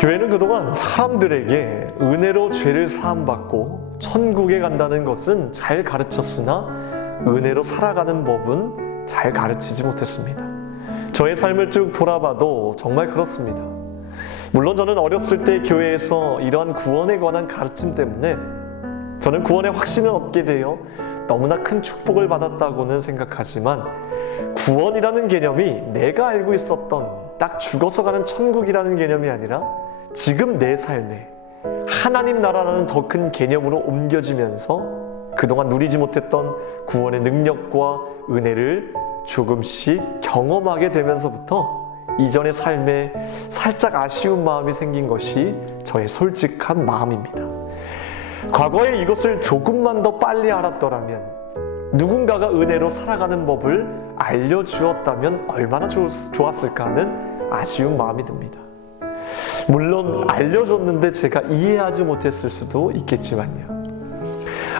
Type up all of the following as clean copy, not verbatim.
교회는 그동안 사람들에게 은혜로 죄를 사함받고 천국에 간다는 것은 잘 가르쳤으나 은혜로 살아가는 법은 잘 가르치지 못했습니다. 저의 삶을 쭉 돌아봐도 정말 그렇습니다. 물론 저는 어렸을 때 교회에서 이러한 구원에 관한 가르침 때문에 저는 구원의 확신을 얻게 되어 너무나 큰 축복을 받았다고는 생각하지만, 구원이라는 개념이 내가 알고 있었던 딱 죽어서 가는 천국이라는 개념이 아니라 지금 내 삶에 하나님 나라라는 더 큰 개념으로 옮겨지면서 그동안 누리지 못했던 구원의 능력과 은혜를 조금씩 경험하게 되면서부터 이전의 삶에 살짝 아쉬운 마음이 생긴 것이 저의 솔직한 마음입니다. 과거에 이것을 조금만 더 빨리 알았더라면, 누군가가 은혜로 살아가는 법을 알려주었다면 얼마나 좋았을까 하는 아쉬운 마음이 듭니다. 물론 알려줬는데 제가 이해하지 못했을 수도 있겠지만요.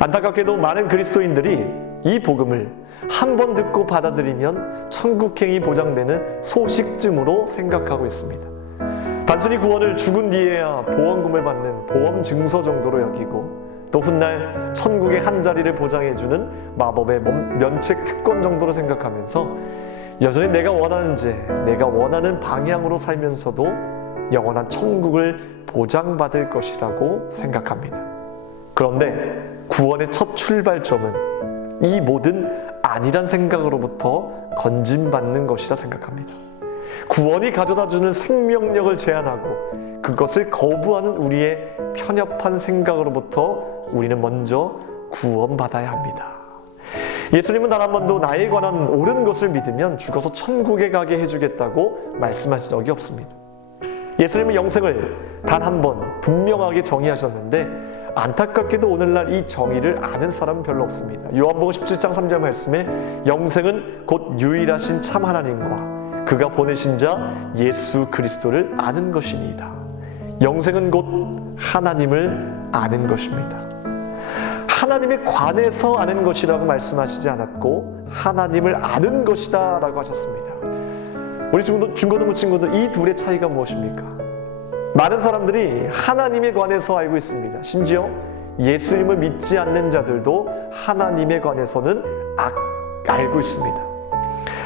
안타깝게도 많은 그리스도인들이 이 복음을 한 번 듣고 받아들이면 천국행이 보장되는 소식쯤으로 생각하고 있습니다. 단순히 구원을 죽은 뒤에야 보험금을 받는 보험 증서 정도로 여기고 또 훗날 천국의 한 자리를 보장해주는 마법의 면책 특권 정도로 생각하면서 여전히 내가 원하는 내가 원하는 방향으로 살면서도 영원한 천국을 보장받을 것이라고 생각합니다. 그런데 구원의 첫 출발점은 이 모든 아니란 생각으로부터 건짐받는 것이라 생각합니다. 구원이 가져다주는 생명력을 제한하고 그것을 거부하는 우리의 편협한 생각으로부터 우리는 먼저 구원받아야 합니다. 예수님은 단 한 번도 나에 관한 옳은 것을 믿으면 죽어서 천국에 가게 해주겠다고 말씀하신 적이 없습니다. 예수님은 영생을 단 한 번 분명하게 정의하셨는데 안타깝게도 오늘날 이 정의를 아는 사람은 별로 없습니다. 요한복음 17장 3절 말씀에 영생은 곧 유일하신 참 하나님과 그가 보내신 자 예수 그리스도를 아는 것이니이다. 영생은 곧 하나님을 아는 것입니다. 하나님에 관해서 아는 것이라고 말씀하시지 않았고 하나님을 아는 것이다 라고 하셨습니다. 우리 중고등부 친구들 이 둘의 차이가 무엇입니까? 많은 사람들이 하나님에 관해서 알고 있습니다. 심지어 예수님을 믿지 않는 자들도 하나님에 관해서는 알고 있습니다.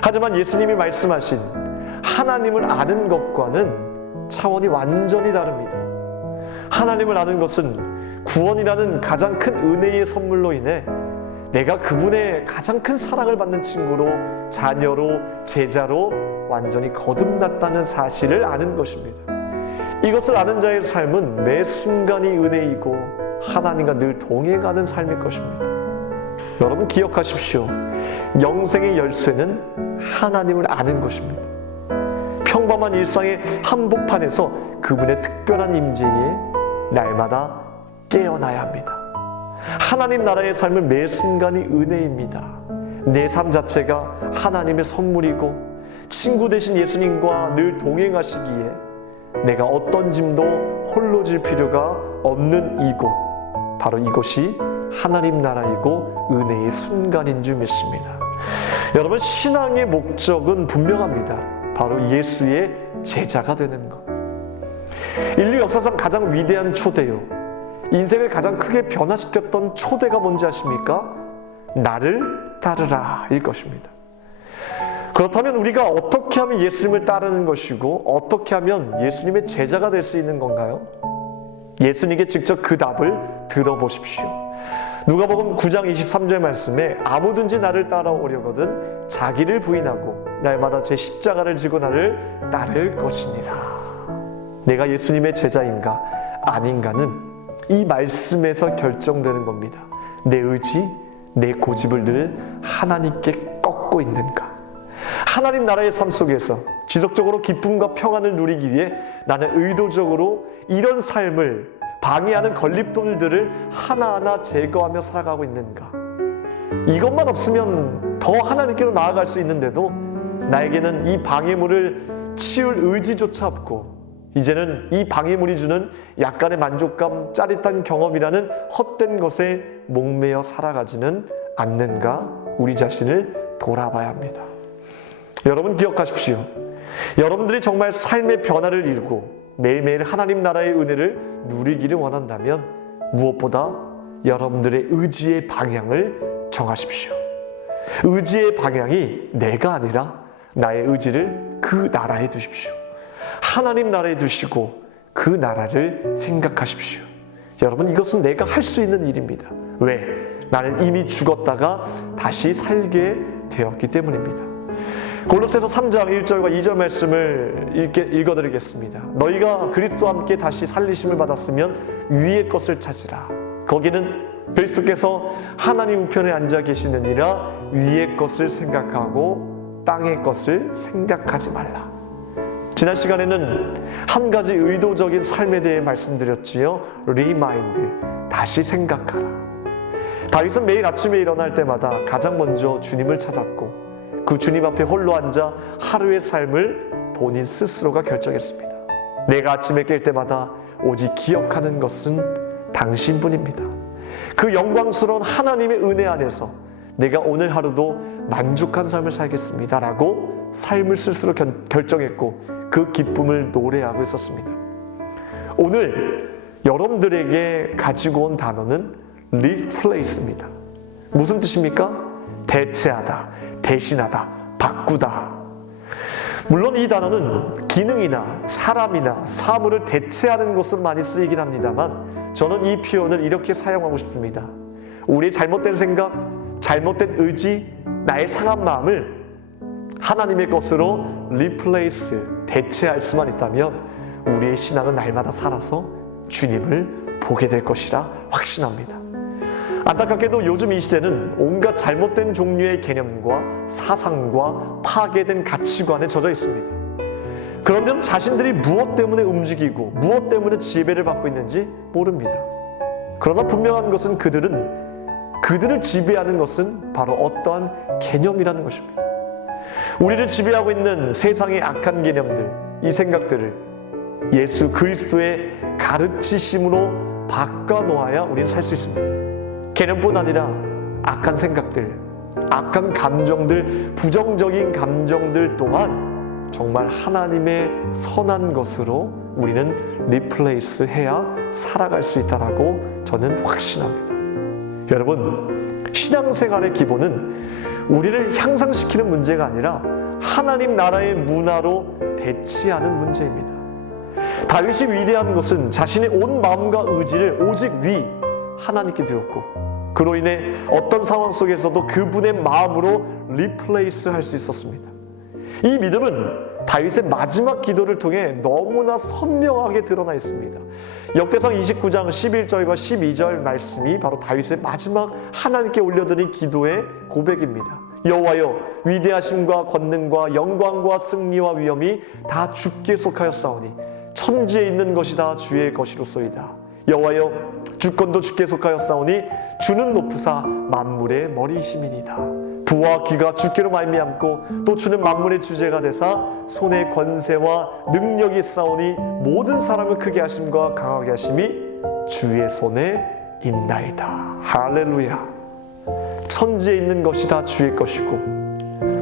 하지만 예수님이 말씀하신 하나님을 아는 것과는 차원이 완전히 다릅니다. 하나님을 아는 것은 구원이라는 가장 큰 은혜의 선물로 인해 내가 그분의 가장 큰 사랑을 받는 친구로, 자녀로, 제자로 완전히 거듭났다는 사실을 아는 것입니다. 이것을 아는 자의 삶은 매 순간이 은혜이고 하나님과 늘 동행하는 삶일 것입니다. 여러분 기억하십시오. 영생의 열쇠는 하나님을 아는 것입니다. 평범한 일상의 한복판에서 그분의 특별한 임재에 날마다 깨어나야 합니다. 하나님 나라의 삶은 매 순간이 은혜입니다. 내 삶 자체가 하나님의 선물이고 친구 되신 예수님과 늘 동행하시기에 내가 어떤 짐도 홀로 질 필요가 없는 이곳, 바로 이곳이 하나님 나라이고 은혜의 순간인 줄 믿습니다. 여러분 신앙의 목적은 분명합니다. 바로 예수의 제자가 되는 것. 인류 역사상 가장 위대한 초대요, 인생을 가장 크게 변화시켰던 초대가 뭔지 아십니까? 나를 따르라 일 것입니다. 그렇다면 우리가 어떻게 하면 예수님을 따르는 것이고 어떻게 하면 예수님의 제자가 될 수 있는 건가요? 예수님께 직접 그 답을 들어보십시오. 누가복음 9장 23절 말씀에 아무든지 나를 따라오려거든 자기를 부인하고 날마다 제 십자가를 지고 나를 따를 것이니라. 내가 예수님의 제자인가 아닌가는 이 말씀에서 결정되는 겁니다. 내 의지, 내 고집을 늘 하나님께 꺾고 있는가? 하나님 나라의 삶 속에서 지속적으로 기쁨과 평안을 누리기 위해 나는 의도적으로 이런 삶을 방해하는 걸림돌들을 하나하나 제거하며 살아가고 있는가? 이것만 없으면 더 하나님께로 나아갈 수 있는데도 나에게는 이 방해물을 치울 의지조차 없고 이제는 이 방해물이 주는 약간의 만족감, 짜릿한 경험이라는 헛된 것에 목매어 살아가지는 않는가? 우리 자신을 돌아봐야 합니다. 여러분 기억하십시오. 여러분들이 정말 삶의 변화를 이루고 매일매일 하나님 나라의 은혜를 누리기를 원한다면 무엇보다 여러분들의 의지의 방향을 정하십시오. 의지의 방향이 내가 아니라 나의 의지를 그 나라에 두십시오. 하나님 나라에 두시고 그 나라를 생각하십시오. 여러분 이것은 내가 할 수 있는 일입니다. 왜? 나는 이미 죽었다가 다시 살게 되었기 때문입니다. 골로새서 3장 1절과 2절 말씀을 읽어드리겠습니다. 너희가 그리스도와 함께 다시 살리심을 받았으면 위의 것을 찾으라. 거기는 그리스도께서 하나님 우편에 앉아 계시느니라. 위의 것을 생각하고 땅의 것을 생각하지 말라. 지난 시간에는 한 가지 의도적인 삶에 대해 말씀드렸지요. 리마인드, 다시 생각하라. 다윗은 매일 아침에 일어날 때마다 가장 먼저 주님을 찾았고 그 주님 앞에 홀로 앉아 하루의 삶을 본인 스스로가 결정했습니다. 내가 아침에 깰 때마다 오직 기억하는 것은 당신뿐입니다. 그 영광스러운 하나님의 은혜 안에서 내가 오늘 하루도 만족한 삶을 살겠습니다 라고 삶을 스스로 결정했고 그 기쁨을 노래하고 있었습니다. 오늘 여러분들에게 가지고 온 단어는 replace입니다. 무슨 뜻입니까? 대체하다, 대신하다, 바꾸다. 물론 이 단어는 기능이나 사람이나 사물을 대체하는 것으로 많이 쓰이긴 합니다만 저는 이 표현을 이렇게 사용하고 싶습니다. 우리의 잘못된 생각, 잘못된 의지, 나의 상한 마음을 하나님의 것으로 replace, 대체할 수만 있다면 우리의 신앙은 날마다 살아서 주님을 보게 될 것이라 확신합니다. 안타깝게도 요즘 이 시대는 온갖 잘못된 종류의 개념과 사상과 파괴된 가치관에 젖어 있습니다. 그런데도 자신들이 무엇 때문에 움직이고 무엇 때문에 지배를 받고 있는지 모릅니다. 그러나 분명한 것은 그들을 지배하는 것은 바로 어떠한 개념이라는 것입니다. 우리를 지배하고 있는 세상의 악한 개념들, 이 생각들을 예수 그리스도의 가르치심으로 바꿔놓아야 우리는 살 수 있습니다. 개념뿐 아니라 악한 생각들, 악한 감정들, 부정적인 감정들 또한 정말 하나님의 선한 것으로 우리는 리플레이스 해야 살아갈 수 있다라고 저는 확신합니다. 여러분, 신앙생활의 기본은 우리를 향상시키는 문제가 아니라 하나님 나라의 문화로 대치하는 문제입니다. 다윗이 위대한 것은 자신의 온 마음과 의지를 오직 하나님께 두었고 그로 인해 어떤 상황 속에서도 그분의 마음으로 리플레이스 할 수 있었습니다. 이 믿음은 다윗의 마지막 기도를 통해 너무나 선명하게 드러나 있습니다. 역대상 29장 11절과 12절 말씀이 바로 다윗의 마지막 하나님께 올려드린 기도의 고백입니다. 여호와여, 위대하심과 권능과 영광과 승리와 위엄이 다 주께 속하였사오니 천지에 있는 것이 다 주의 것이로소이다. 여호와여, 주권도 주께 속하였사오니 주는 높으사 만물의 머리이심이니이다. 부와 귀가 주께로 말미암고 또 주는 만물의 주제가 되사 손에 권세와 능력이 있사오니 모든 사람을 크게 하심과 강하게 하심이 주의 손에 있나이다. 할렐루야. 천지에 있는 것이 다 주의 것이고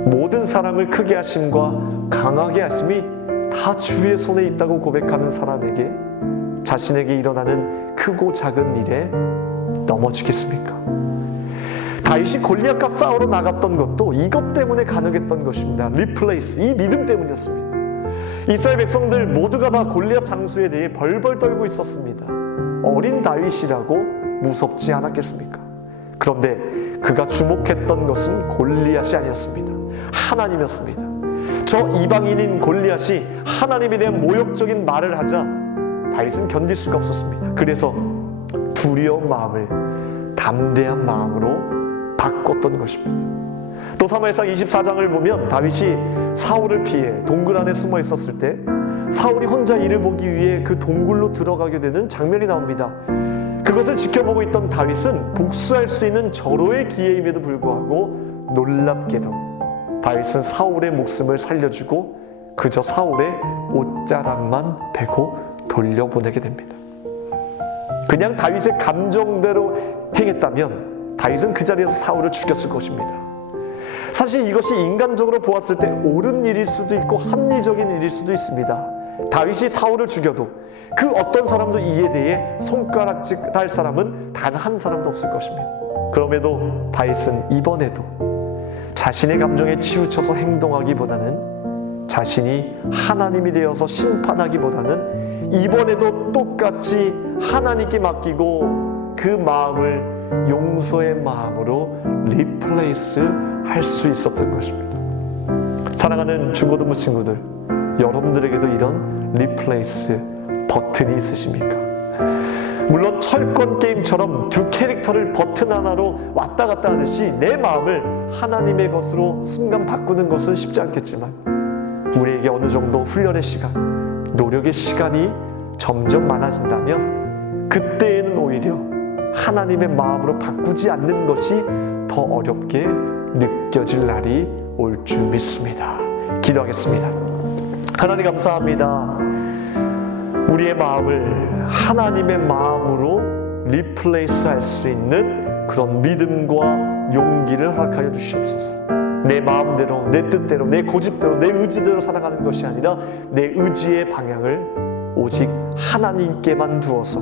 모든 사람을 크게 하심과 강하게 하심이 다 주의 손에 있다고 고백하는 사람에게 자신에게 일어나는 크고 작은 일에 넘어지겠습니까? 다윗이 골리앗과 싸우러 나갔던 것도 이것 때문에 가능했던 것입니다. 리플레이스, 이 믿음 때문이었습니다. 이스라엘 백성들 모두가 다 골리앗 장수에 대해 벌벌 떨고 있었습니다. 어린 다윗이라고 무섭지 않았겠습니까? 그런데 그가 주목했던 것은 골리앗이 아니었습니다. 하나님이었습니다. 저 이방인인 골리앗이 하나님에 대한 모욕적인 말을 하자 다윗은 견딜 수가 없었습니다. 그래서 두려운 마음을 담대한 마음으로 바꿨던 것입니다. 또 사무엘상 24장을 보면 다윗이 사울을 피해 동굴 안에 숨어 있었을 때 사울이 혼자 이를 보기 위해 그 동굴로 들어가게 되는 장면이 나옵니다. 그것을 지켜보고 있던 다윗은 복수할 수 있는 절호의 기회임에도 불구하고 놀랍게도 다윗은 사울의 목숨을 살려주고 그저 사울의 옷자락만 베고 돌려보내게 됩니다. 그냥 다윗의 감정대로 행했다면 다윗은 그 자리에서 사울을 죽였을 것입니다. 사실 이것이 인간적으로 보았을 때 옳은 일일 수도 있고 합리적인 일일 수도 있습니다. 다윗이 사울을 죽여도 그 어떤 사람도 이에 대해 손가락질할 사람은 단 한 사람도 없을 것입니다. 그럼에도 다윗은 이번에도 자신의 감정에 치우쳐서 행동하기보다는 자신이 하나님이 되어서 심판하기보다는 이번에도 똑같이 하나님께 맡기고 그 마음을 용서의 마음으로 리플레이스 할 수 있었던 것입니다. 사랑하는 중고등부 친구들, 여러분들에게도 이런 리플레이스 버튼이 있으십니까? 물론 철권 게임처럼 두 캐릭터를 버튼 하나로 왔다 갔다 하듯이 내 마음을 하나님의 것으로 순간 바꾸는 것은 쉽지 않겠지만 우리에게 어느 정도 훈련의 시간, 노력의 시간이 점점 많아진다면 그때에는 오히려 하나님의 마음으로 바꾸지 않는 것이 더 어렵게 느껴질 날이 올 줄 믿습니다. 기도하겠습니다. 하나님 감사합니다. 우리의 마음을 하나님의 마음으로 리플레이스 할 수 있는 그런 믿음과 용기를 허락하여 주시옵소서. 내 마음대로, 내 뜻대로, 내 고집대로, 내 의지대로 살아가는 것이 아니라 내 의지의 방향을 오직 하나님께만 두어서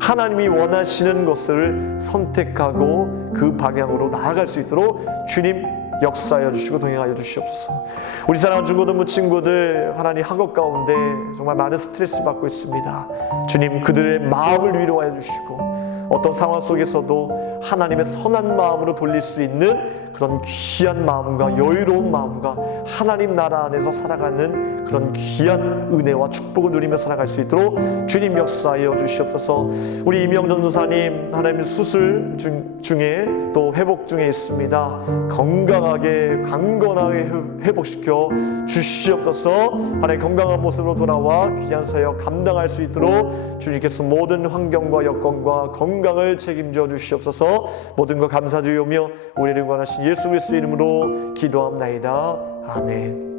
하나님이 원하시는 것을 선택하고 그 방향으로 나아갈 수 있도록 주님 역사하여 주시고 동행하여 주시옵소서. 우리 사랑하는 중고등부 친구들, 하나님 학업 가운데 정말 많은 스트레스 받고 있습니다. 주님, 그들의 마음을 위로하여 주시고 어떤 상황 속에서도 하나님의 선한 마음으로 돌릴 수 있는 그런 귀한 마음과 여유로운 마음과 하나님 나라 안에서 살아가는 그런 귀한 은혜와 축복을 누리며 살아갈 수 있도록 주님 역사하여 주시옵소서. 우리 이명전 전사님, 하나님 수술 중에 또 회복 중에 있습니다. 건강하게 강건하게 회복시켜 주시옵소서. 하나님 건강한 모습으로 돌아와 귀한 사역 감당할 수 있도록 주님께서 모든 환경과 여건과 건강을 책임져 주시옵소서. 모든 것 감사드리오며 우리를 구원하신 예수 그리스도 이름으로 기도합나이다. 아멘.